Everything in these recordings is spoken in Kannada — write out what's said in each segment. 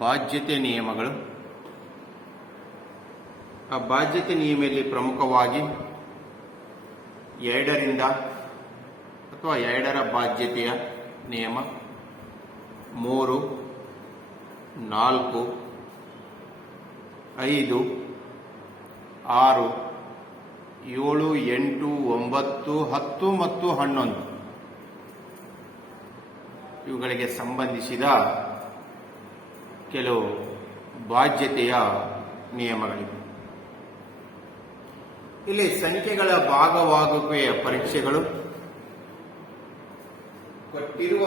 ಬಾಧ್ಯತೆ ನಿಯಮಗಳು. ಆ ಬಾಧ್ಯತೆ ನಿಯಮದಲ್ಲಿ ಪ್ರಮುಖವಾಗಿ 2ರಿಂದ ಅಥವಾ 2ರ ಬಾಧ್ಯತೆಯ ನಿಯಮ, 3, 4, 5, 6, 7, 8, 9, 10 ಮತ್ತು 11 ಇವುಗಳಿಗೆ ಸಂಬಂಧಿಸಿದ ಕೆಲವು ಬಾಧ್ಯತೆಯ ನಿಯಮಗಳಿವೆ. ಇಲ್ಲಿ ಸಂಖ್ಯೆಗಳ ಭಾಗವಾಗುವಿಕೆಯ ಪರೀಕ್ಷೆಗಳು, ಕೊಟ್ಟಿರುವ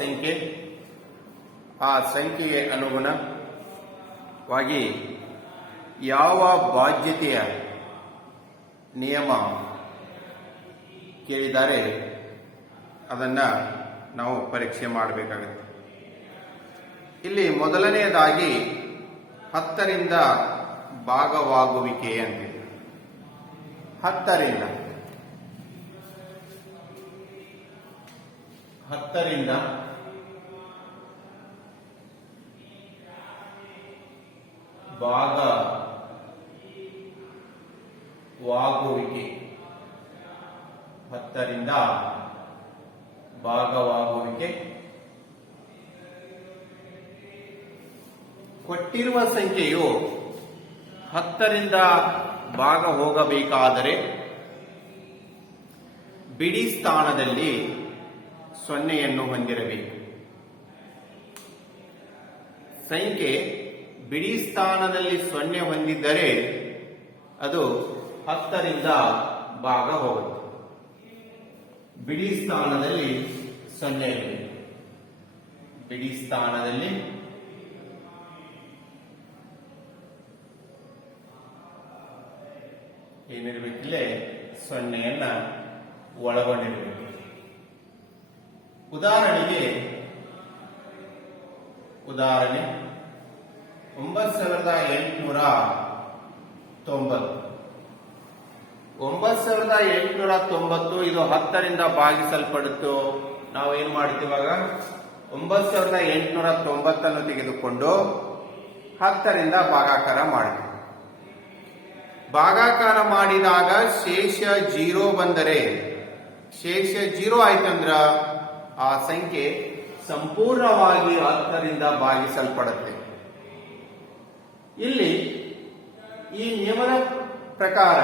ಸಂಖ್ಯೆ ಆ ಸಂಖ್ಯೆಗೆ ಅನುಗುಣವಾಗಿ ಯಾವ ಬಾಧ್ಯತೆಯ ನಿಯಮ ಕೇಳಿದರೆ ಅದನ್ನು ನಾವು ಪರೀಕ್ಷೆ ಮಾಡಬೇಕಾಗುತ್ತೆ. ಇಲ್ಲಿ ಮೊದಲನೆಯದಾಗಿ 10ರಿಂದ ಭಾಗವಾಗುವಿಕೆ ಅಂತಿದೆ. 10ರಿಂದ ಭಾಗವಾಗುವಿಕೆ, 10ರಿಂದ ಭಾಗವಾಗುವಿಕೆ. ಕೊಟ್ಟಿರುವ ಸಂಖ್ಯೆಯು 10ರಿಂದ ಭಾಗ ಹೋಗಬೇಕಾದರೆ ಬಿಡಿ ಸ್ಥಾನದಲ್ಲಿ 0ಯನ್ನು ಹೊಂದಿರಬೇಕು. ಸಂಖ್ಯೆ ಬಿಡಿ ಸ್ಥಾನದಲ್ಲಿ 0 ಹೊಂದಿದ್ದರೆ ಅದು 10ರಿಂದ ಭಾಗ ಹೋಗುತ್ತೆ. ಬಿಡಿ ಸ್ಥಾನದಲ್ಲಿ 0 ಇರಬೇಕು. ಬಿಡಿ ಸ್ಥಾನದಲ್ಲಿ ಏನಿರಬೇಕಿಲ್ಲೇ 0ಯನ್ನ ಒಳಗೊಂಡಿರಬೇಕು. ಉದಾಹರಣೆ 9890. 9890 ಇದು 10ರಿಂದ ಭಾಗಿಸಲ್ಪಡುತ್ತೋ. ನಾವು ಏನ್ ಮಾಡ್ತೀವಾಗ 9890 ತೆಗೆದುಕೊಂಡು 10ರಿಂದ ಭಾಗಾಕಾರ ಮಾಡ್ತೀವಿ. ಭಾಗಾಕಾರ ಮಾಡಿದಾಗ ಶೇಷ 0 ಬಂದರೆ, ಶೇಷ 0 ಆಯ್ತಂದ್ರ ಆ ಸಂಖ್ಯೆ ಸಂಪೂರ್ಣವಾಗಿ 10ರಿಂದ ಭಾಗಿಸಲ್ಪಡುತ್ತೆ. ಇಲ್ಲಿ ಈ ನಿಯಮದ ಪ್ರಕಾರ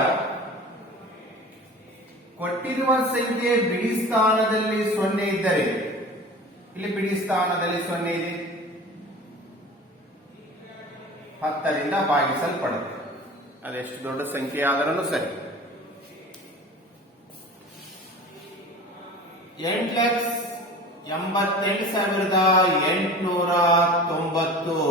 ಕೊಟ್ಟಿರುವ ಸಂಖ್ಯೆ ಬಿಡಿ ಸ್ಥಾನದಲ್ಲಿ 0 ಇದ್ದರೆ, ಇಲ್ಲಿ ಬಿಡಿ ಸ್ಥಾನದಲ್ಲಿ 0 ಇದೆ, 10ರಿಂದ ಭಾಗಿಸಲ್ಪಡುತ್ತೆ. ಅದೆಷ್ಟು ದೊಡ್ಡ ಸಂಖ್ಯೆ ಆದರೂ ಸರಿ. 8,88,890.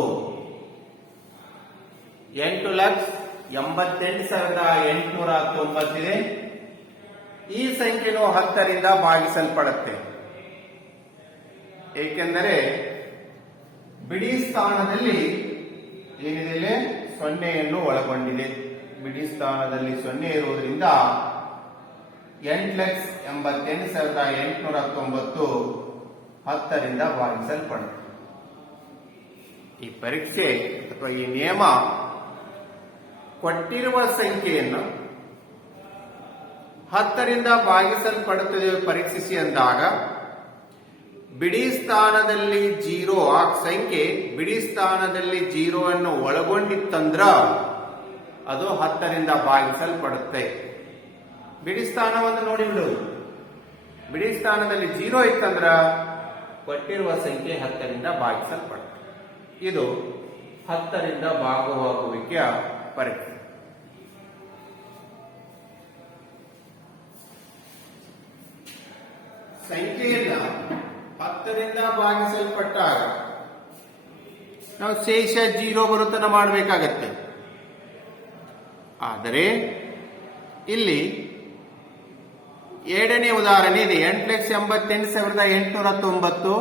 8,88,890 ಇದೆ. ಈ ಸಂಖ್ಯೆಯು 10ರಿಂದ ಭಾಗಿಸಲ್ಪಡುತ್ತೆ. ಏಕೆಂದರೆ ಬಿಡಿ ಸ್ಥಾನದಲ್ಲಿ ಏನಿದೆ 0ಯನ್ನು ಒಳಗೊಂಡಿದೆ. ಬಿಡಿ ಸ್ಥಾನದಲ್ಲಿ 0 ಇರುವುದರಿಂದ 8,88,890 10ರಿಂದ ಭಾಗಿಸಲ್ಪಡುತ್ತೆ. ಈ ಪರೀಕ್ಷೆ ಅಥವಾ ಈ ನಿಯಮ ಕೊಟ್ಟಿರುವ ಸಂಖ್ಯೆಯನ್ನು 10ರಿಂದ ಭಾಗಿಸಲ್ಪಡುತ್ತದೆ ಪರೀಕ್ಷಿಸಿ ಅಂದಾಗ ಬಿಡಿ ಸ್ಥಾನದಲ್ಲಿ 0, ಆ ಸಂಖ್ಯೆ ಬಿಡಿ ಸ್ಥಾನದಲ್ಲಿ 0 ಅನ್ನು ಒಳಗೊಂಡಿತ್ತಂದ್ರ ಅದು 10ರಿಂದ ಭಾಗಿಸಲ್ಪಡುತ್ತೆ. ಬಿಡಿ ಸ್ಥಾನವನ್ನು ನೋಡಿಬಿಡುವುದು. ಬಿಡಿ ಸ್ಥಾನದಲ್ಲಿ 0 ಇತ್ತಂದ್ರ ಕೊಟ್ಟಿರುವ ಸಂಖ್ಯೆ 10ರಿಂದ ಭಾಗಿಸಲ್ಪಡುತ್ತೆ. ಇದು 10ರಿಂದ ಭಾಗವಾಗುವಿಕೆಯ ಪರೀಕ್ಷೆ. ಸಂಖ್ಯೆಯನ್ನ 10ರಿಂದ ಭಾಗಿಸಲ್ಪಟ್ಟಾಗ ನಾವು ಶೇಷ 0 ಬರುತ್ತನ ಮಾಡಬೇಕಾಗತ್ತೆ. ಆದರೆ ಇಲ್ಲಿ 2ನೇ ಉದಾಹರಣೆ ಇದೆ. 8,88,890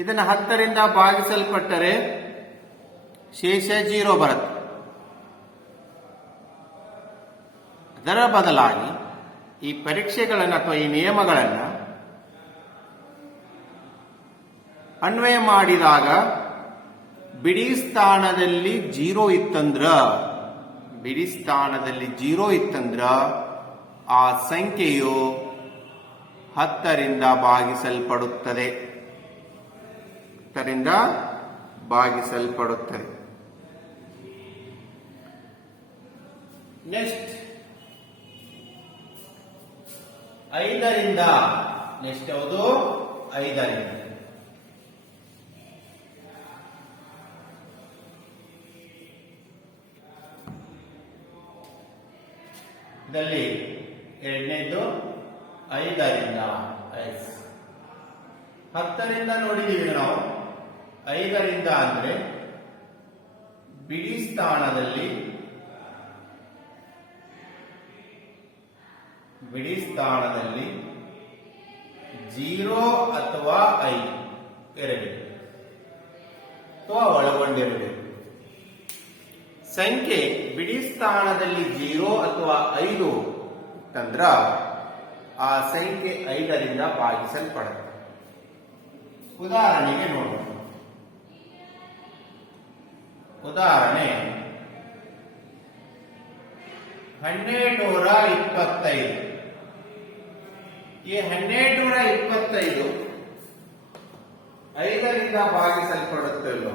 ಇದನ್ನು 10ರಿಂದ ಭಾಗಿಸಲ್ಪಟ್ಟರೆ ಶೇಷ 0 ಬರುತ್ತೆ. ಅದರ ಬದಲಾಗಿ ಈ ಪರೀಕ್ಷೆಗಳನ್ನು ಅಥವಾ ಈ ನಿಯಮಗಳನ್ನು ಅನ್ವಯ ಮಾಡಿದಾಗ ಬಿಡಿ ಸ್ಥಾನದಲ್ಲಿ 0 ಇತ್ತಂದ್ರ ಬಿಡಿ ಸ್ಥಾನದಲ್ಲಿ 0 ಇತ್ತಂದ್ರ ಆ ಸಂಖ್ಯೆಯು 10ರಿಂದ ಭಾಗಿಸಲ್ಪಡುತ್ತದೆ. 10ರಿಂದ ಭಾಗಿಸಲ್ಪಡುತ್ತದೆ. ನೆಕ್ಸ್ಟ್ 5ರಿಂದ ನೆಕ್ಸ್ಟ್ ಯಾವುದು 5ರಿಂದ ಇದರಲ್ಲಿ ಎರಡನೇದು 5ರಿಂದ 10ರಿಂದ ನೋಡಿದೀವಿ ನಾವು. 5ರಿಂದ ಅಂದ್ರೆ ಬಿಡಿ ಸ್ಥಾನದಲ್ಲಿ 0 ಅಥವಾ 5 ಇರಬೇಕು ಅಥವಾ ಒಳಗೊಂಡಿರಬೇಕು. ಸಂಖ್ಯೆ ಬಿಡಿ ಸ್ಥಾನದಲ್ಲಿ 0 ಅಥವಾ 5 ಅಂದ್ರ ಆ ಸಂಖ್ಯೆ 5ರಿಂದ ಭಾಗಿಸಲ್ಪಡುತ್ತೆ. ಉದಾಹರಣೆಗೆ ನೋಡೋಣ. ಉದಾಹರಣೆ 1225. ಈ 1225 5ರಿಂದ ಭಾಗಿಸಲ್ಪಡುತ್ತಲ್ಲೋ.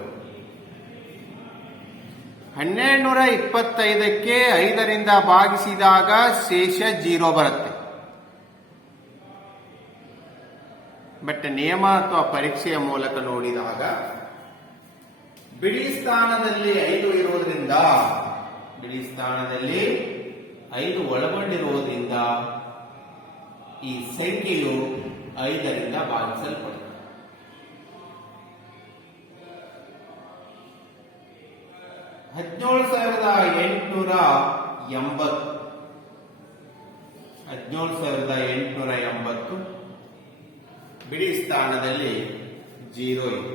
1225ಕ್ಕೆ 5ರಿಂದ ಭಾಗಿಸಿದಾಗ ಶೇಷ 0 ಬರುತ್ತೆ. ಬಟ್ ನಿಯಮ ಅಥವಾ ಪರೀಕ್ಷೆಯ ಮೂಲಕ ನೋಡಿದಾಗ ಬಿಡಿ ಸ್ಥಾನದಲ್ಲಿ 5 ಇರುವುದರಿಂದ, ಬಿಡಿ ಸ್ಥಾನದಲ್ಲಿ 5 ಒಳಗೊಂಡಿರುವುದರಿಂದ ಈ ಸಂಖ್ಯೆಯು 5ರಿಂದ ಭಾಗಿಸಲ್ಪಡುತ್ತದೆ. $17,880 ಬಿಡಿ ಸ್ಥಾನದಲ್ಲಿ 0 ಇದೆ.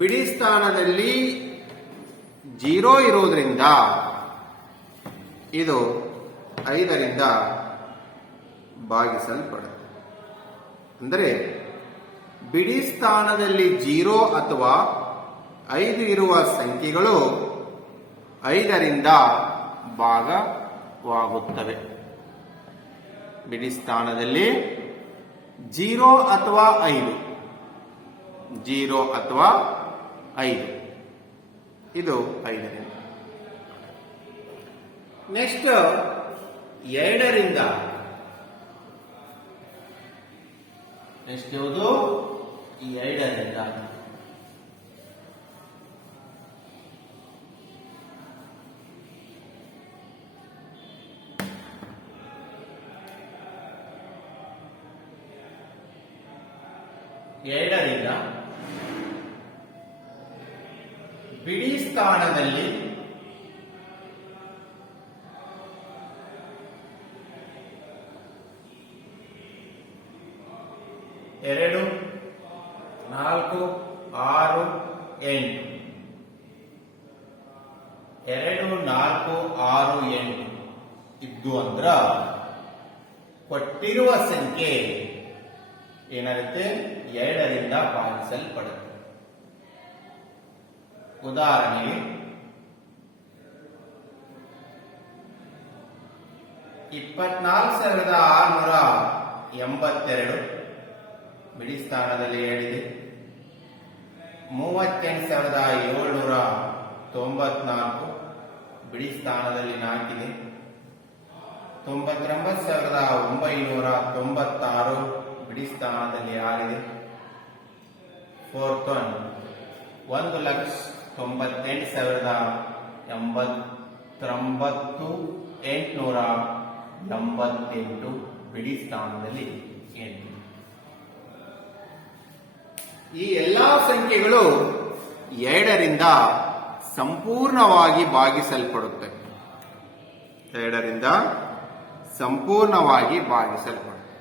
ಬಿಡಿ ಸ್ಥಾನದಲ್ಲಿ 0 ಇರೋದ್ರಿಂದ ಇದು 5ರಿಂದ ಭಾಗಿಸಲ್ಪಡುತ್ತೆ. ಅಂದರೆ ಬಿಡಿ ಸ್ಥಾನದಲ್ಲಿ 0 ಅಥವಾ 5 ಇರುವ ಸಂಖ್ಯೆಗಳು 5ರಿಂದ ಭಾಗವಾಗುತ್ತವೆ. ಬಿಡಿ ಸ್ಥಾನದಲ್ಲಿ 0 ಅಥವಾ 5, 0 ಅಥವಾ 5 ಇದು 5ರಿಂದ. ನೆಕ್ಸ್ಟ್ 2ರಿಂದ, ನೆಕ್ಸ್ಟ್ ಯಾವುದು 2ರಿಂದ. ಬಿಡಿ ಸ್ಥಾನದಲ್ಲಿ 2, 4, 6, 8 2, 4, 6, 8 ಇದ್ದು ಅಂದ್ರ ಕೊಟ್ಟಿರುವ ಸಂಖ್ಯೆ ಏನಾಗುತ್ತೆ 2ರಿಂದ ಭಾಗಿಸಲ್ಪಡುತ್ತೆ. ಉದಾಹರಣೆಗೆ 24,682 ಬಿಡಿ ಸ್ಥಾನದಲ್ಲಿ 7 ಇದೆ. 38,794 ಬಿಡಿ ಸ್ಥಾನದಲ್ಲಿ 4 ಇದೆ. 99,996 ಬಿಡಿ ಸ್ಥಾನದಲ್ಲಿ 6 ಇದೆ. 1,98,888 ಬಿಡಿ ಸ್ಥಾನದಲ್ಲಿ 8. ಈ ಎಲ್ಲಾ ಸಂಖ್ಯೆಗಳು 2ರಿಂದ ಸಂಪೂರ್ಣವಾಗಿ ಭಾಗಿಸಲ್ಪಡುತ್ತವೆ. 2ರಿಂದ ಸಂಪೂರ್ಣವಾಗಿ ಭಾಗಿಸಲ್ಪಡುತ್ತೆ.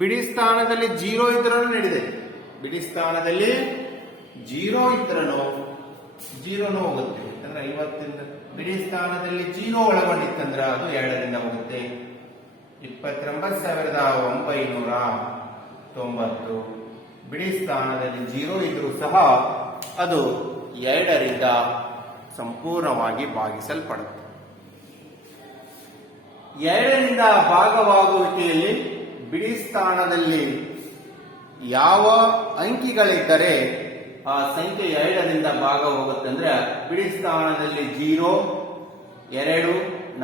ಬಿಡಿ ಸ್ಥಾನದಲ್ಲಿ 0 ಇದ್ರೂ ನಡೆದಿದೆ. ಬಿಡಿ ಸ್ಥಾನದಲ್ಲಿ 0 ಇದ್ರೂ 0 ಹೋಗುತ್ತೆ. ಅಂದ್ರೆ 50 ಬಿಡಿ ಸ್ಥಾನದಲ್ಲಿ 0 ಒಳಗೊಂಡಿತ್ತಂದ್ರೆ ಅದು 2ರಿಂದ ಹೋಗುತ್ತೆ. 29,990 ಬಿಡಿ ಸ್ಥಾನದಲ್ಲಿ 0 ಇದ್ರೂ ಸಹ ಅದು 2ರಿಂದ ಸಂಪೂರ್ಣವಾಗಿ ಭಾಗಿಸಲ್ಪಡುತ್ತೆ. 2ರಿಂದ ಭಾಗವಾಗುವಿಕೆಯಲ್ಲಿ ಬಿಡಿ ಸ್ಥಾನದಲ್ಲಿ ಯಾವ ಅಂಕಿಗಳಿದ್ದರೆ ಆ ಸಂಖ್ಯೆ 2ರಿಂದ ಭಾಗ ಹೋಗುತ್ತೆ ಅಂದ್ರೆ ಬಿಡಿ ಸ್ಥಾನದಲ್ಲಿ 0, 2,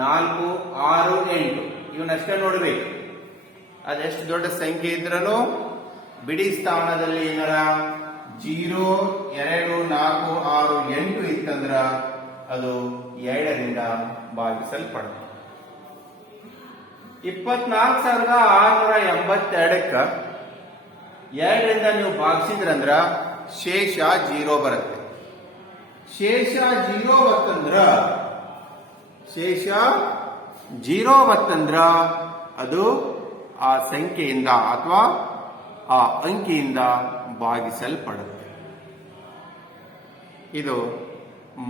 4, 6, 8 ಇವನ್ನಷ್ಟೇ ನೋಡ್ಬೇಕು. ಅದೆಷ್ಟು ದೊಡ್ಡ ಸಂಖ್ಯೆ ಇದ್ರೂ ಬಿಡಿ ಸ್ಥಾನದಲ್ಲಿ ಏನಾರ 0, 2, 4, 6, 8 ಇತ್ತಂದ್ರ ಅದು 2ರಿಂದ ಭಾಗಿಸಲ್ಪಡುತ್ತೆ. 24,682ಕ್ಕ 2ರಿಂದ ನೀವು ಭಾಗಿಸಿದ್ರಂದ್ರ ಶೇಷ 0 ಬರುತ್ತೆ. ಶೇಷ 0 ಬತ್ತಂದ್ರ ಅದು ಆ ಸಂಖ್ಯೆಯಿಂದ ಅಥವಾ ಆ ಅಂಕಿಯಿಂದ ಭಾಗಿಸಲ್ಪಡುತ್ತೆ. ಇದು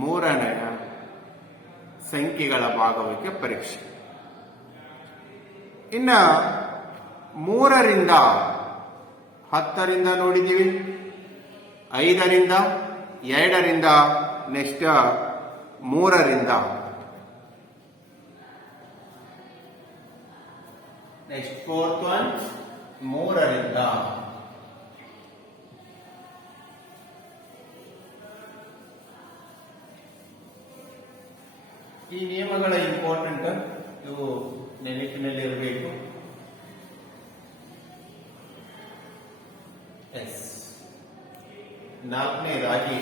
3ನೇ ಸಂಖ್ಯೆಗಳ ಭಾಗವಹಿಕೆ ಪರೀಕ್ಷೆ. ಇನ್ನ 3ರಿಂದ 10ರಿಂದ ನೋಡಿದ್ದೀವಿ, 5ರಿಂದ, 2ರಿಂದ, ನೆಕ್ಸ್ಟ್ 3ರಿಂದ, ನೆಕ್ಸ್ಟ್ 4th ಒನ್ 3ರಿಂದ. ಈ ನಿಯಮಗಳ ಇಂಪಾರ್ಟೆಂಟ್, ಇವು ನೆನಪಿನಲ್ಲಿರಬೇಕು. ಎಸ್ 4ನೇದಾಗಿ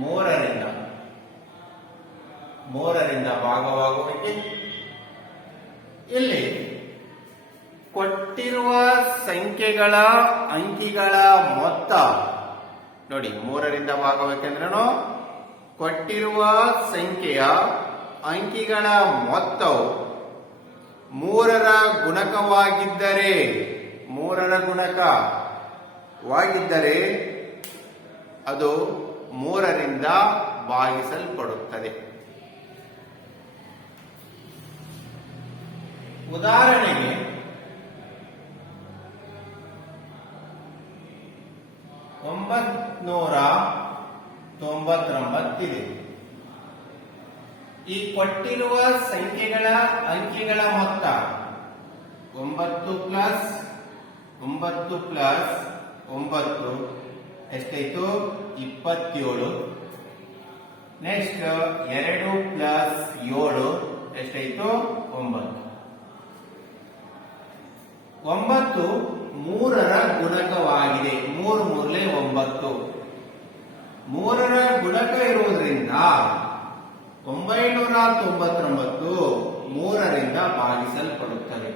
3ರಿಂದ ಭಾಗವಾಗುವಿಕೆ. ಇಲ್ಲಿ ಕೊಟ್ಟಿರುವ ಸಂಖ್ಯೆಗಳ ಅಂಕಿಗಳ ಮೊತ್ತ ನೋಡಿ. 3ರಿಂದ ಭಾಗಬೇಕೆಂದ್ರೂ ಕೊಟ್ಟಿರುವ ಸಂಖ್ಯೆಯ ಅಂಕಿಗಳ ಮೊತ್ತವು 3ರ ಗುಣಕವಾಗಿದ್ದರೆ, 3ರ ಗುಣಕವಾಗಿದ್ದರೆ ಅದು 3ರಿಂದ ಭಾಗಿಸಲ್ಪಡುತ್ತದೆ. ಉದಾಹರಣೆಗೆ 999 ಇದೆ. ಈ ಕೊಟ್ಟಿರುವ ಸಂಖ್ಯೆಗಳ ಅಂಕಿಗಳ ಮೊತ್ತ 9 ಪ್ಲಸ್ 9 ಎಷ್ಟಾಯ್ತು? 27. ನೆಕ್ಸ್ಟ್ 2 ಪ್ಲಸ್ 7 ಎಷ್ಟಾಯ್ತು? 9. 9 3ರ ಗುಣಕವಾಗಿದೆ. 3 ಮೂರಲೆ 9. 3ರ ಗುಣಕ ಇರುವುದರಿಂದ 999 3ರಿಂದ ಭಾಗಿಸಲ್ಪಡುತ್ತದೆ.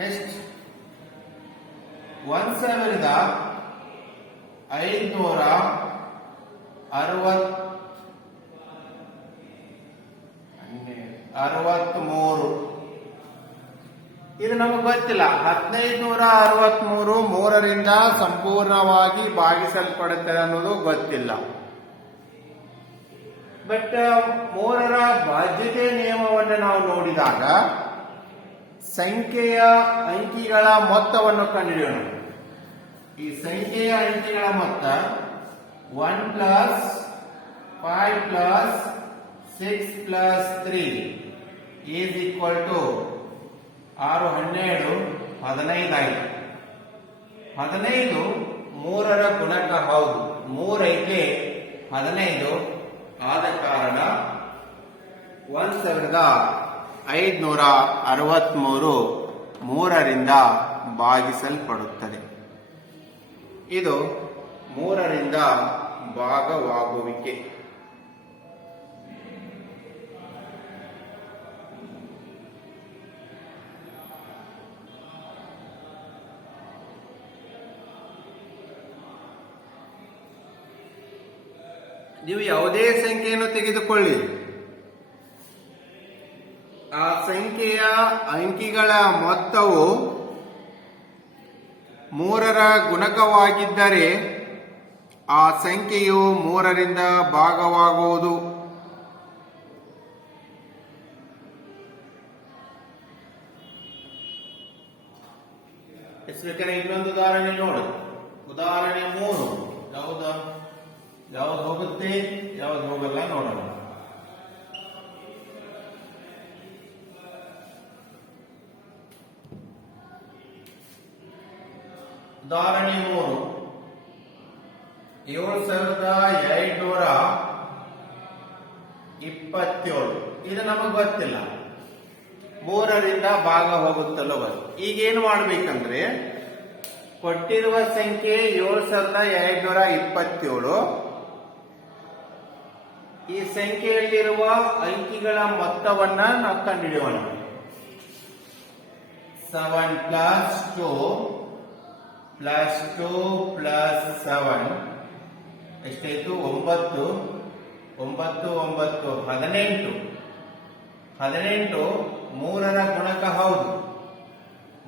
ನೆಕ್ಸ್ಟ್ 1563. ಇದು ನಮಗೆ ಗೊತ್ತಿಲ್ಲ. 1563 3ರಿಂದ ಸಂಪೂರ್ಣವಾಗಿ ಭಾಗಿಸಲ್ಪಡುತ್ತದೆ ಅನ್ನೋದು ಗೊತ್ತಿಲ್ಲ. ಬಟ್ 3ರ ಬಾಧ್ಯತೆ ನಿಯಮವನ್ನು ನಾವು ನೋಡಿದಾಗ ಸಂಖ್ಯೆಯ ಅಂಕಿಗಳ ಮೊತ್ತವನ್ನು ಕಂಡುಹಿಡಿಯೋಣ. ಈ ಸಂಖ್ಯೆಯ ಅಂಕಿಗಳ ಮೊತ್ತ 1 plus 5 plus 6 plus 3 is equal to 6, 12, 15 ಆಯಿತು. 15 3ರ ಗುಣಕ ಹೌದು. 3 ಐತೆ 15 ಆದ ಕಾರಣ 1563 3ರಿಂದ ಭಾಗಿಸಲ್ಪಡುತ್ತದೆ. ಇದು 3ರಿಂದ ಭಾಗವಾಗುವಿಕೆ. ನೀವು ಯಾವುದೇ ಸಂಖ್ಯೆಯನ್ನು ತೆಗೆದುಕೊಳ್ಳಿ, ಆ ಸಂಖ್ಯೆಯ ಅಂಕಿಗಳ ಮೊತ್ತವು 3ರ ಗುಣಕವಾಗಿದ್ದರೆ ಆ ಸಂಖ್ಯೆಯು 3ರಿಂದ ಭಾಗವಾಗುವುದು. ಬೇಕಾದ್ರೆ ಇನ್ನೊಂದು ಉದಾಹರಣೆ ನೋಡು. ಉದಾಹರಣೆ 3 ಯಾವ್ದು ಹೋಗುತ್ತೆ ಯಾವ್ದು ಹೋಗಲ್ಲ ನೋಡೋಣ. ಉದಾಹರಣೆ 3 7,827. ಇದು ನಮಗೆ ಗೊತ್ತಿಲ್ಲ, 3ರಿಂದ ಭಾಗ ಹೋಗುತ್ತಲ್ಲ ಬರ್. ಈಗ ಏನು ಮಾಡ್ಬೇಕಂದ್ರೆ ಕೊಟ್ಟಿರುವ ಸಂಖ್ಯೆ 7,827. ಈ ಸಂಖ್ಯೆಯಲ್ಲಿರುವ ಅಂಕಿಗಳ ಮೊತ್ತವನ್ನ ನಾವು ಕಂಡುಹಿಡಿಯೋಣ. 7 + 2 + 2 + 7 ಎಷ್ಟಾಯ್ತು? 9. 9 9 18. 18 3ರ ಗುಣಕ ಹೌದು.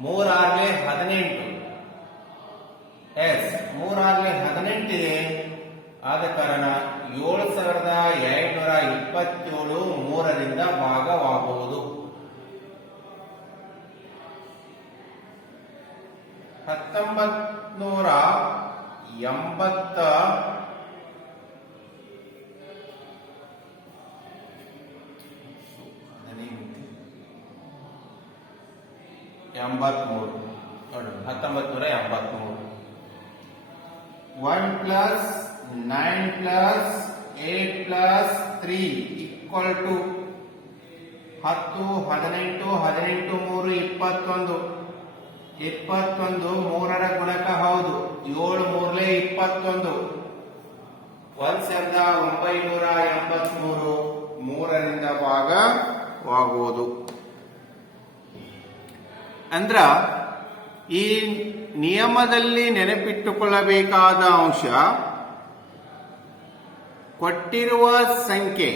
3 6 18. ಎಸ್, 3 6 18 ಇದೆ. ಆದ ಕಾರಣ 7,827 3ರಿಂದ ಭಾಗವಾಗುವುದು. 1983. 1 + 9 + 8 + 3 = 10. 18 18 3 21. 21 3ರ ಗುಣಕ ಹೌದು. 7 3 21. 1,983 3ರಿಂದ ಭಾಗವಾಗುವುದು. ಅಂದ್ರ ಈ ನಿಯಮದಲ್ಲಿ ನೆನಪಿಟ್ಟುಕೊಳ್ಳಬೇಕಾದ ಅಂಶ, ಕೊಟ್ಟಿರುವ ಸಂಖ್ಯೆ,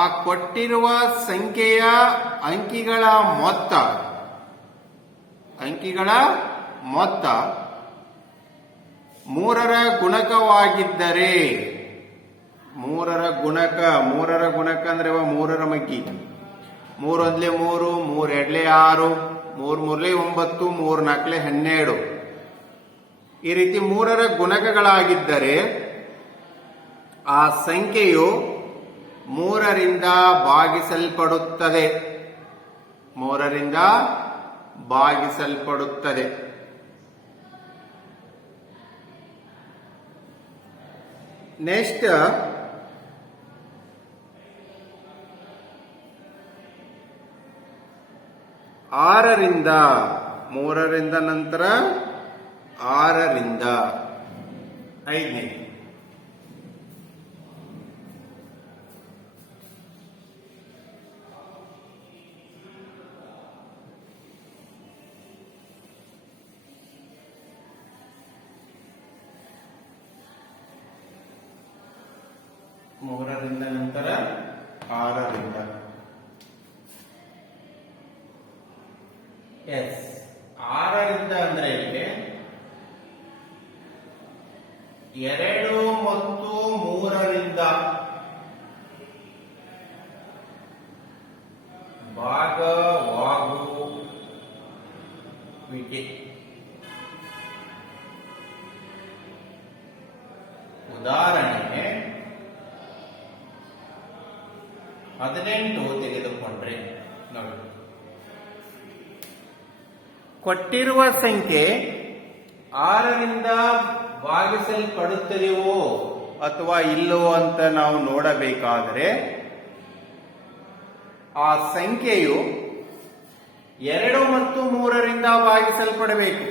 ಆ ಕೊಟ್ಟಿರುವ ಸಂಖ್ಯೆಯ ಅಂಕಿಗಳ ಮೊತ್ತ 3ರ ಗುಣಕವಾಗಿದ್ದರೆ, 3ರ ಗುಣಕ ಅಂದ್ರೆ 3ರ ಮಗ್ಗಿ. 3 1 3 3 2 6 3 3 9 3 4 12. ಈ ರೀತಿ 3ರ ಗುಣಕಗಳಾಗಿದ್ದರೆ ಆ ಸಂಖ್ಯೆಯು 3ರಿಂದ ಭಾಗಿಸಲ್ಪಡುತ್ತದೆ. 3ರಿಂದ ಭಾಗಿಸಲ್ಪಡುತ್ತದೆ. ನೆಕ್ಸ್ಟ್, ಆರರಿಂದ, 3ರಿಂದ ನಂತರ 6ರಿಂದ 5ನೇ. ಮೂರರಿಂದ ನಂತರ 6ರಿಂದ. ಎಸ್, 6ರಿಂದ ಅಂದ್ರೆ ಇಲ್ಲಿ 2 ಮತ್ತು 3ರಿಂದ ಭಾಗವಾಗುವಿಕೆ. ಉದಾಹರಣೆಗೆ 18 ತೆಗೆದುಕೊಂಡ್ರೆ ನೋಡಿ, ಕೊಟ್ಟಿರುವ ಸಂಖ್ಯೆ 6ರಿಂದ ಭಾಗಿಸಲ್ಪಡುತ್ತದೆಯೋ ಅಥವಾ ಇಲ್ಲವೋ ಅಂತ ನಾವು ನೋಡಬೇಕಾದರೆ ಆ ಸಂಖ್ಯೆಯು 2 ಮತ್ತು 3ರಿಂದ ಭಾಗಿಸಲ್ಪಡಬೇಕು.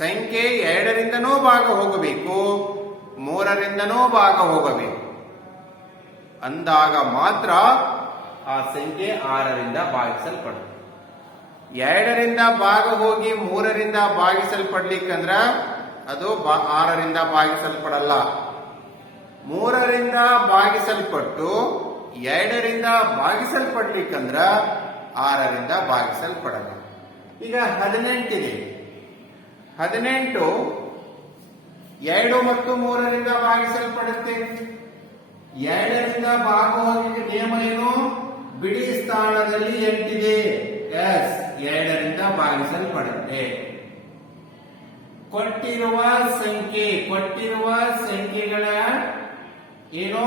ಸಂಖ್ಯೆ 2ರಿಂದನೂ ಭಾಗ ಹೋಗಬೇಕು, 3ರಿಂದನೂ ಭಾಗ ಹೋಗಬೇಕು. ಅಂದಾಗ ಮಾತ್ರ ಆ ಸಂಖ್ಯೆ 6ರಿಂದ ಭಾಗಿಸಲ್ಪಡುತ್ತೆ. 2ರಿಂದ ಭಾಗ ಹೋಗಿ 3ರಿಂದ ಭಾಗಿಸಲ್ಪಡ್ಲಿಕ್ಕಂದ್ರ ಅದು 6ರಿಂದ ಭಾಗಿಸಲ್ಪಡಲ್ಲ. 3ರಿಂದ ಭಾಗಿಸಲ್ಪಟ್ಟು 2ರಿಂದ ಭಾಗಿಸಲ್ಪಡ್ಲಿಕ್ಕಂದ್ರ 6ರಿಂದ ಭಾಗಿಸಲ್ಪಡಲ್ಲ. ಈಗ 18 ಇದೆ. 18 2 ಮತ್ತು 3ರಿಂದ ಭಾಗಿಸಲ್ಪಡುತ್ತೆ. 2ರಿಂದ ಭಾಗ ಹೋಗಿ ನಿಯಮ ಏನು? ಬಿಡಿ ಸ್ಥಾನದಲ್ಲಿ 8 ಇದೆ. ಎಸ್, 2ರಿಂದ ಭಾಗಿಸಲ್ಪಡುತ್ತೆ. ಕೊಟ್ಟಿರುವ ಸಂಖ್ಯೆಗಳ ಏನು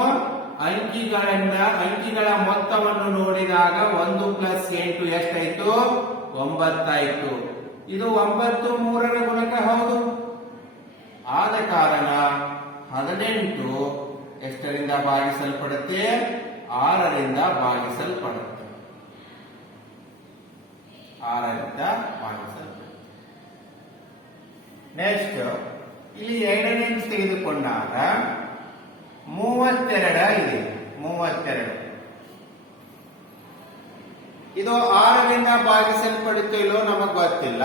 ಅಂಕಿಗಳ ಮೊತ್ತವನ್ನು ನೋಡಿದಾಗ 1 + 8 ಎಷ್ಟಾಯ್ತು? 9 ಆಯ್ತು. ಇದು 9 3ರ ಗುಣಕ ಹೌದು. ಆದ ಕಾರಣ 18 ಎಷ್ಟರಿಂದ ಭಾಗಿಸಲ್ಪಡುತ್ತೆ? 6ರಿಂದ ಭಾಗಿಸಲ್ಪಡುತ್ತೆ. 6ರಿಂದ ಭಾಗಿಸಲ್ಪಡುತ್ತೆ. ನೆಕ್ಸ್ಟ್ ಇಲ್ಲಿ 2ನೇ ತೆಗೆದುಕೊಂಡಾಗ 32 ಇದೆ. 32 ಇದು 6ರಿಂದ ಭಾಗಿಸಲ್ಪಡುತ್ತೋ ಇಲ್ಲೋ ನಮಗ್ ಗೊತ್ತಿಲ್ಲ.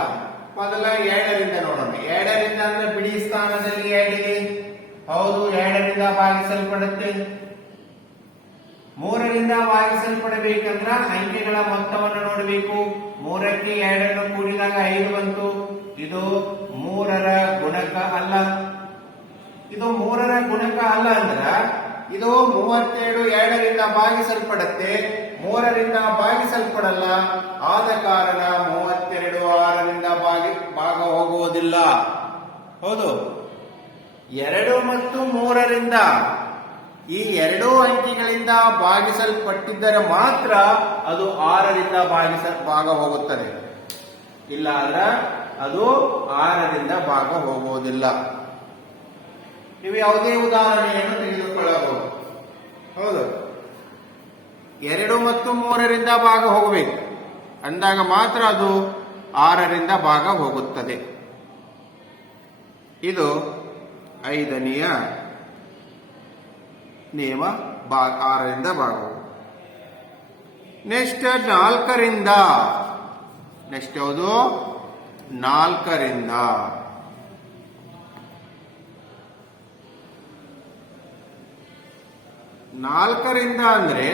ಮೊದಲ 2ರಿಂದ ನೋಡೋಣ. 2ರಿಂದ ಅಂದ್ರೆ ಬಿಡಿ ಸ್ಥಾನದಲ್ಲಿ 2 ಇದೆ. ಹೌದು, 2ರಿಂದ ಭಾಗಿಸಲ್ಪಡುತ್ತೆ. 3ರಿಂದ ಭಾಗಿಸಲ್ಪಡಬೇಕಂದ್ರ ಅಂಕೆಗಳ ಮೊತ್ತವನ್ನು ನೋಡಬೇಕು. 3ಕ್ಕೆ 2 ಕೂಡಿದಾಗ 5 ಬಂತು. ಇದು 3ರ ಗುಣಕ ಅಲ್ಲ. ಇದು 3ರ ಗುಣಕ ಅಲ್ಲ ಅಂದ್ರ ಇದು 37 2ರಿಂದ ಭಾಗಿಸಲ್ಪಡುತ್ತೆ, 3ರಿಂದ ಭಾಗಿಸಲ್ಪಡಲ್ಲ. ಆದ ಕಾರಣ 32 6ರಿಂದ ಭಾಗ ಹೋಗುವುದಿಲ್ಲ. ಹೌದು, 2 ಮತ್ತು 3ರಿಂದ ಈ 2 ಅಂಕಿಗಳಿಂದ ಭಾಗಿಸಲ್ಪಟ್ಟಿದ್ದರೆ ಮಾತ್ರ ಅದು 6ರಿಂದ ಭಾಗ ಹೋಗುತ್ತದೆ. ಇಲ್ಲ ಆದ್ರೆ ಅದು 6ರಿಂದ ಭಾಗ ಹೋಗುವುದಿಲ್ಲ. ನೀವು ಯಾವುದೇ ಉದಾಹರಣೆಯನ್ನು ತೆಗೆದುಕೊಳ್ಳಬಹುದು. ಹೌದು, 2 ಮತ್ತು 3ರಿಂದ ಭಾಗ ಹೋಗಬೇಕು ಅಂದಾಗ ಮಾತ್ರ ಅದು 6ರಿಂದ ಭಾಗ ಹೋಗುತ್ತದೆ. ಇದು 5ನೆಯ ನಿಯಮ, 6ರಿಂದ ಭಾಗ. ನೆಕ್ಸ್ಟ್ 4ರಿಂದ. ನೆಕ್ಸ್ಟ್ ಯಾವುದು? 4ರಿಂದ. 4ರಿಂದ ಅಂದ್ರೆ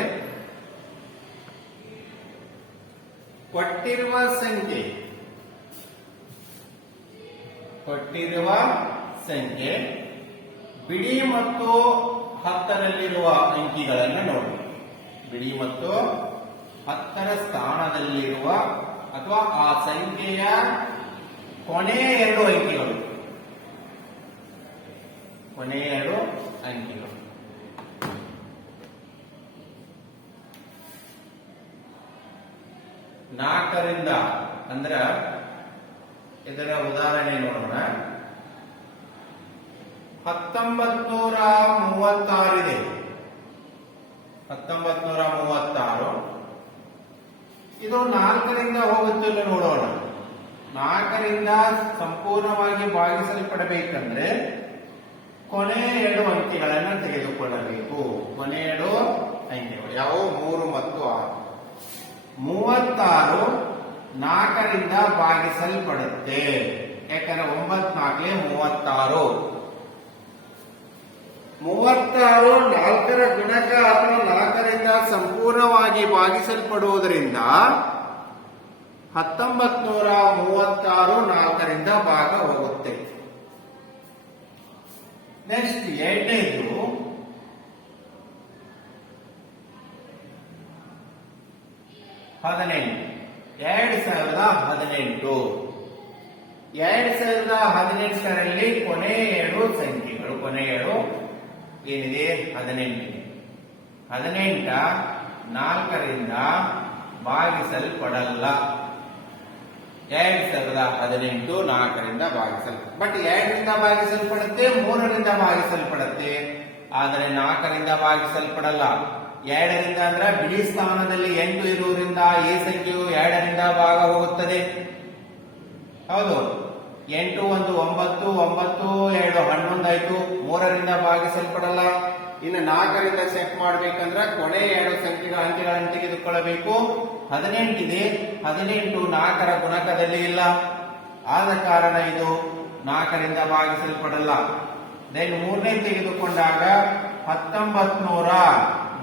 ಕೊಟ್ಟಿರುವ ಸಂಖ್ಯೆ ಬಿಡಿ ಮತ್ತು 10ರಲ್ಲಿರುವ ಅಂಕಿಗಳನ್ನು ನೋಡಿ. ಬಿಡಿ ಮತ್ತು 10ರ ಸ್ಥಾನದಲ್ಲಿರುವ ಅಥವಾ ಆ ಸಂಖ್ಯೆಯ ಕೊನೆಯ 2 ಅಂಕಿಗಳು. ಕೊನೆಯ 2 ಅಂಕಿಗಳು. ನಾಲ್ಕರಿಂದ ಅಂದ್ರ ಇದರ ಉದಾಹರಣೆ ನೋಡೋಣ. 1936 ಇದೆ. 1936 ಇದು 4ರಿಂದ ಹೋಗುತ್ತಿಲ್ಲ ನೋಡೋಣ. 4ರಿಂದ ಸಂಪೂರ್ಣವಾಗಿ ಭಾಗಿಸಲ್ಪಡಬೇಕಂದ್ರೆ ಕೊನೆಯ 2 ಅಂಕಿಗಳನ್ನು ತೆಗೆದುಕೊಳ್ಳಬೇಕು. ಕೊನೆಯ 2 ಅಂಕಿಗಳು ಯಾವುವು? 3 ಮತ್ತು 6. 36 4ರಿಂದ ಭಾಗಿಸಲ್ಪಡುತ್ತೆ. ಯಾಕಂದ್ರೆ 9 4 36. 36 4ರ ಗುಣಕ ಅಥವಾ 4ರಿಂದ ಸಂಪೂರ್ಣವಾಗಿ ಭಾಗಿಸಲ್ಪಡುವುದರಿಂದ 1936 4ರಿಂದ ಭಾಗ ಹೋಗುತ್ತೆ. ನೆಕ್ಸ್ಟ್ 2ನೇದು 18. 2018. 2018ರಲ್ಲಿ ಕೊನೆಯ 2 ಸಂಖ್ಯೆಗಳು. ಕೊನೆಯ 2 ಏನಿದೆ? 18. 18 4ರಿಂದ ಭಾಗಿಸಲ್ಪಡಲ್ಲ. 2018 4ರಿಂದ ಭಾಗಿಸಲ್ಪಡುತ್ತೆ. ಬಟ್ 2ರಿಂದ ಭಾಗಿಸಲ್ಪಡುತ್ತೆ, 3ರಿಂದ ಭಾಗಿಸಲ್ಪಡುತ್ತೆ. ಆದರೆ 4ರಿಂದ ಭಾಗಿಸಲ್ಪಡಲ್ಲ. 2ರಿಂದ ಅಂದ್ರೆ ಬಿಡಿ ಸ್ಥಾನದಲ್ಲಿ 8 ಇರುವುದರಿಂದ ಈ ಸಂಖ್ಯೆಯು 2ರಿಂದ ಭಾಗ ಹೋಗುತ್ತದೆ. ಹೌದು, 8 1 9, 9 2 11 ಆಯ್ತು. 3ರಿಂದ ಭಾಗಿಸಲ್ಪಡಲ್ಲ. ಇನ್ನು 4ರಿಂದ ಚೆಕ್ ಮಾಡ್ಬೇಕಂದ್ರೆ ಕೊನೆಯ 2 ಅಂಕೆಗಳನ್ನು ತೆಗೆದುಕೊಳ್ಳಬೇಕು. 18 ಇದೆ. 18 4ರ ಗುಣಕದಲ್ಲಿ ಇಲ್ಲ. ಆದ ಕಾರಣ ಇದು 4ರಿಂದ ಭಾಗಿಸಲ್ಪಡಲ್ಲ. ದೆನ್ 3ನೇ ತೆಗೆದುಕೊಂಡಾಗ 1944.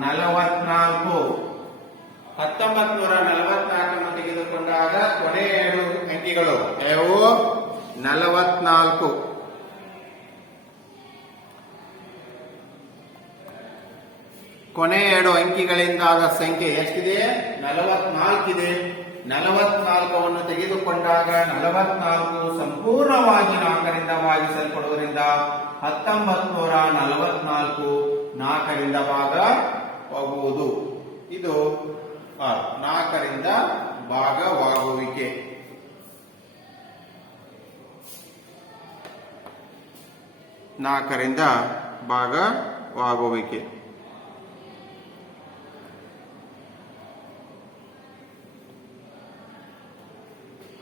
1944 ತೆಗೆದುಕೊಂಡಾಗ ಕೊನೆಯ 2 ಅಂಕಿಗಳು ಯಾವುವು? 44. ಕೊನೆ ಎರಡು ಅಂಕಿಗಳಿಂದಾದ ಸಂಖ್ಯೆ ಎಷ್ಟಿದೆ? 44 ಇದೆ. 44ವನ್ನು ತೆಗೆದುಕೊಂಡಾಗ 44 ಸಂಪೂರ್ಣವಾಗಿ 4ರಿಂದ ಭಾಗಿಸಲ್ಪಡುವುದರಿಂದ 1944 4ರಿಂದ ಭಾಗವಾಗುವುದು. ಇದು 4ರಿಂದ ಭಾಗವಾಗುವಿಕೆ. ನಾಲ್ಕರಿಂದ ಭಾಗವಾಗುವಿಕೆ.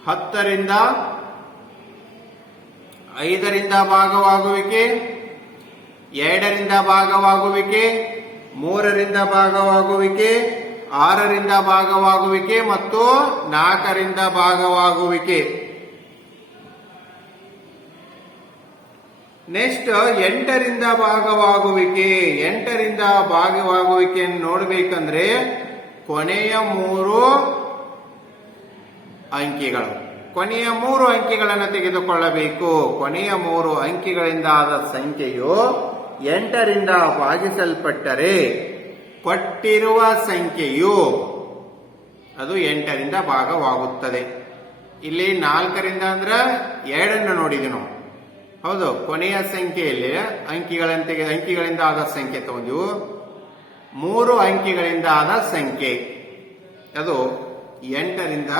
ಹತ್ತರಿಂದ 5ರಿಂದ ಭಾಗವಾಗುವಿಕೆ, 2ರಿಂದ ಭಾಗವಾಗುವಿಕೆ, 3ರಿಂದ ಭಾಗವಾಗುವಿಕೆ, 6ರಿಂದ ಭಾಗವಾಗುವಿಕೆ ಮತ್ತು 4ರಿಂದ ಭಾಗವಾಗುವಿಕೆ. ನೆಕ್ಸ್ಟ್ 8ರಿಂದ ಭಾಗವಾಗುವಿಕೆ. 8ರಿಂದ ಭಾಗವಾಗುವಿಕೆಯನ್ನು ನೋಡಬೇಕಂದ್ರೆ ಕೊನೆಯ 3 ಅಂಕಿಗಳು, ಕೊನೆಯ 3 ಅಂಕಿಗಳನ್ನು ತೆಗೆದುಕೊಳ್ಳಬೇಕು. ಕೊನೆಯ 3 ಅಂಕಿಗಳಿಂದ ಆದ ಸಂಖ್ಯೆಯು 8ರಿಂದ ಭಾಗಿಸಲ್ಪಟ್ಟರೆ ಕೊಟ್ಟಿರುವ ಸಂಖ್ಯೆಯು ಅದು 8ರಿಂದ ಭಾಗವಾಗುತ್ತದೆ. ಇಲ್ಲಿ 4ರಿಂದ ಅಂದ್ರೆ 2 ನೋಡಿದ್ವಿ ನಾವು. ಹೌದು, ಕೊನೆಯ ಸಂಖ್ಯೆಯಲ್ಲಿ ಅಂಕಿಗಳಿಂದ ಆದ ಸಂಖ್ಯೆ ತಗೊಂಡು 3 ಅಂಕಿಗಳಿಂದ ಆದ ಸಂಖ್ಯೆ ಅದು 8ರಿಂದ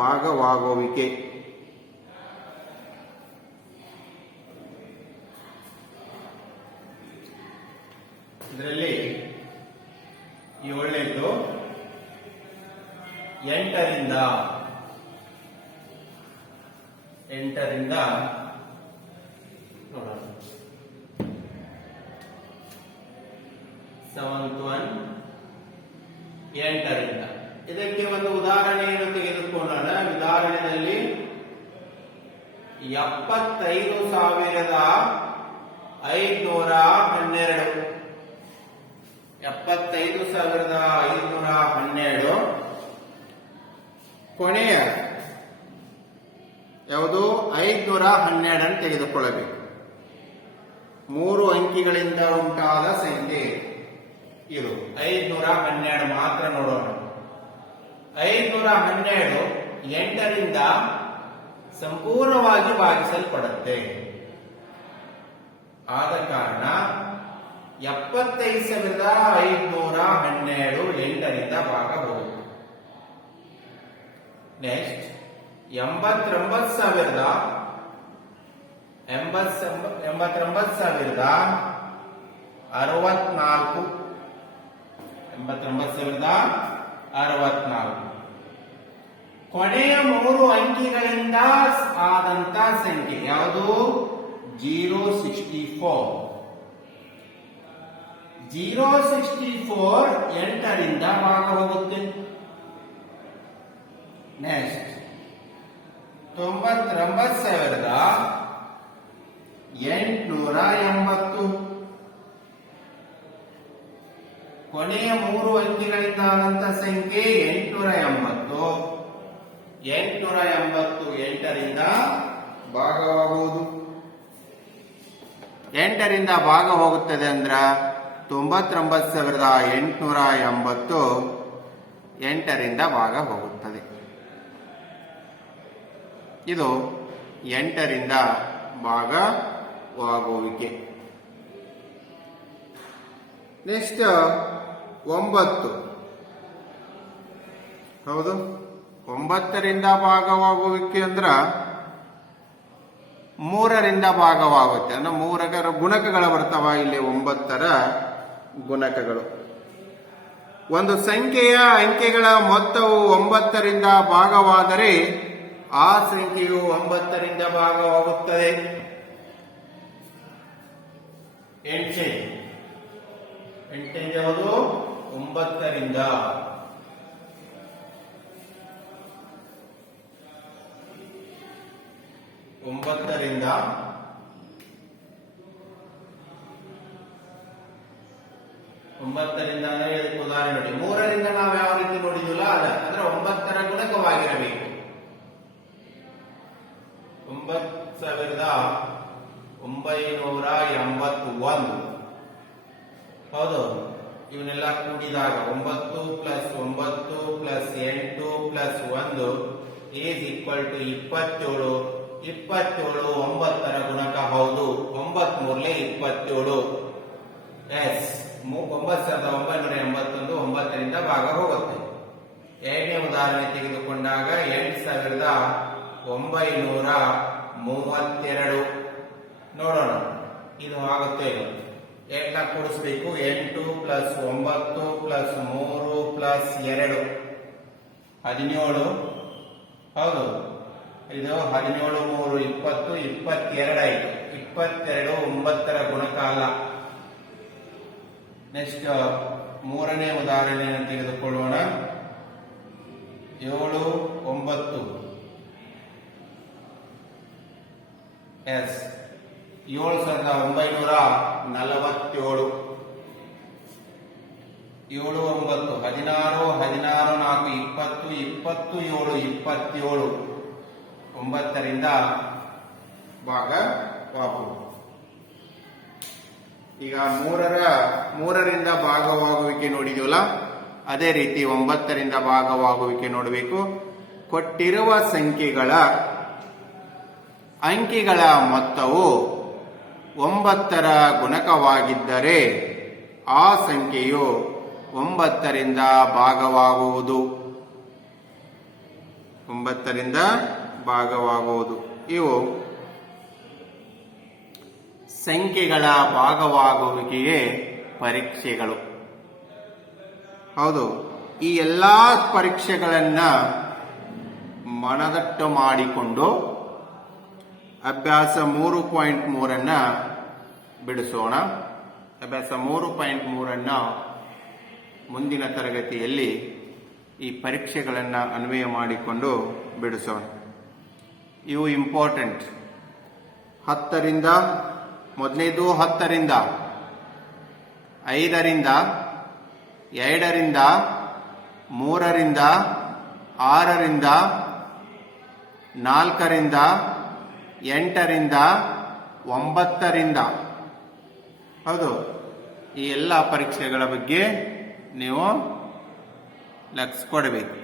ಭಾಗವಾಗುವಿಕೆ. ಇದರಲ್ಲಿ 7ನೇದು 8ರಿಂದ 7th one 8ರಿಂದ. ಇದಕ್ಕೆ ಒಂದು ಉದಾಹರಣೆಯನ್ನು ತೆಗೆದುಕೊಳ್ಳೋಣ. ಉದಾಹರಣೆಯಲ್ಲಿ 75,512 75,512 ಕೊನೆಯ ಯಾವುದು 512 ಅನ್ನು ತೆಗೆದುಕೊಳ್ಳಬೇಕು. 3 ಅಂಕಿಗಳಿಂದ ಉಂಟಾದ ಸಂಖ್ಯೆ ಇದು 512 ಮಾತ್ರ ನೋಡೋಣ. 512 8ರಿಂದ ಸಂಪೂರ್ಣವಾಗಿ ಭಾಗಿಸಲ್ಪಡುತ್ತೆ. ಆದ ಕಾರಣ 75,512 8ರಿಂದ ಭಾಗವಾಗುವುದು. ನೆಕ್ಸ್ಟ್ 89,064 ಕೊನೆಯ 3 ಅಂಕಿಗಳಿಂದ ಆದಂತ ಸಂಖ್ಯೆ ಯಾವುದು? 064. 064 8ರಿಂದ ಭಾಗವಾಗುತ್ತೆ. ನೆಕ್ಸ್ಟ್ 99,880 ಕೊನೆಯ 3 ಅಂಕಿಗಳಿಂದ ಆದಂತ ಸಂಖ್ಯೆ 880. 880 8ರಿಂದ ಭಾಗವಾಗುವುದು. 8ರಿಂದ ಭಾಗ ಹೋಗುತ್ತದೆ ಅಂದ್ರ 99,880 8ರಿಂದ ಭಾಗ ಹೋಗುತ್ತದೆ. ಇದು 8ರಿಂದ ಭಾಗವಾಗುವಿಕೆ. ನೆಕ್ಸ್ಟ್ 9. ಹೌದು, 9ರಿಂದ ಭಾಗವಾಗುವಿಕೆ ಅಂದ್ರ 3ರಿಂದ ಭಾಗವಾಗುತ್ತೆ. ಅಂದ್ರೆ 3 ಗುಣಕಗಳು ಬರ್ತಾವ ಇಲ್ಲಿ. 9ರ ಗುಣಕಗಳು. ಒಂದು ಸಂಖ್ಯೆಯ ಅಂಕೆಗಳ ಮೊತ್ತವು 9ರಿಂದ ಭಾಗವಾದರೆ ಆ ಸಂಖ್ಯೆಯು 9ರಿಂದ ಭಾಗವಾಗುತ್ತದೆ. 8 ಯಾವುದು? 9ರಿಂದ. 9ರಿಂದ 9ರಿಂದ ಅಂದ್ರೆ ಇದಕ್ಕೆ ಉದಾಹರಣೆ ನೋಡಿ. 3ರಿಂದ ನಾವು ಯಾವ ರೀತಿ ನೋಡಿದ್ವಲ್ಲ ಅಂದ್ರೆ 9ರ ಗುಣಕವಾಗಿರಬೇಕು. 9,981. ಹೌದು, ಇವನ್ನೆಲ್ಲ ಕೂಡಿದಾಗ 9 plus 9 plus 8 plus 1 is equal to 27. 27 9ರ ಗುಣಕ ಹೌದು. 9 ಮೂರ್ಲೆ 27. ಎಸ್ 9981 9ರಿಂದ ಭಾಗ ಹೋಗುತ್ತೆ. ಎರಡನೇ ಉದಾಹರಣೆ ತೆಗೆದುಕೊಂಡಾಗ 8932 ನೋಡೋಣ ಇದು ಆಗುತ್ತೆ. ಎಲ್ಲ ಕೂಡಿಸ್ಬೇಕು. 8 ಪ್ಲಸ್ 9 ಪ್ಲಸ್ 3 ಪ್ಲಸ್ 2 17. ಹೌದು, ಇದು 17 3 20 22 ಆಯ್ತು. 22 9ರ ಗುಣಕ ಅಲ್ಲ. ನೆಕ್ಸ್ಟ್ ಮೂರನೇ ಉದಾಹರಣೆಯನ್ನು ತೆಗೆದುಕೊಳ್ಳೋಣ. 7 9 ಎಸ್ 7947. 7 9 16 16 4 20 27 27 9ರಿಂದ ಭಾಗವಾಗುವುದು. ಈಗ ಮೂರರಿಂದ ಭಾಗವಾಗುವಿಕೆ ನೋಡಿದೀವಲ್ಲ, ಅದೇ ರೀತಿ 9ರಿಂದ ಭಾಗವಾಗುವಿಕೆ ನೋಡಬೇಕು. ಕೊಟ್ಟಿರುವ ಸಂಖ್ಯೆಗಳ ಅಂಕಿಗಳ ಮೊತ್ತವು 9ರ ಗುಣಕವಾಗಿದ್ದರೆ ಆ ಸಂಖ್ಯೆಯು 9ರಿಂದ ಭಾಗವಾಗುವುದು. 9ರಿಂದ ಭಾಗವಾಗುವುದು. ಇವು ಸಂಖ್ಯೆಗಳ ಭಾಗವಾಗುವಿಕೆಗೆ ಪರೀಕ್ಷೆಗಳು. ಹೌದು, ಈ ಎಲ್ಲಾ ಪರೀಕ್ಷೆಗಳನ್ನ ಮನದಟ್ಟು ಮಾಡಿಕೊಂಡು ಅಭ್ಯಾಸ 3.3 ಬಿಡಿಸೋಣ. ಅಭ್ಯಾಸ 3.3 ಮುಂದಿನ ತರಗತಿಯಲ್ಲಿ ಈ ಪರೀಕ್ಷೆಗಳನ್ನು ಅನ್ವಯ ಮಾಡಿಕೊಂಡು ಬಿಡಿಸೋಣ. ಇವು ಇಂಪಾರ್ಟೆಂಟ್. 10ರಿಂದ ಮೊದಲನೇದು 10ರಿಂದ 5ರಿಂದ 2ರಿಂದ 3ರಿಂದ 6ರಿಂದ 4ರಿಂದ 8ರಿಂದ 9ರಿಂದ. ಹೌದು, ಈ ಎಲ್ಲ ಪರೀಕ್ಷೆಗಳ ಬಗ್ಗೆ ನೀವು ಲಕ್ಷ್ಯ ಕೊಡಬೇಕು.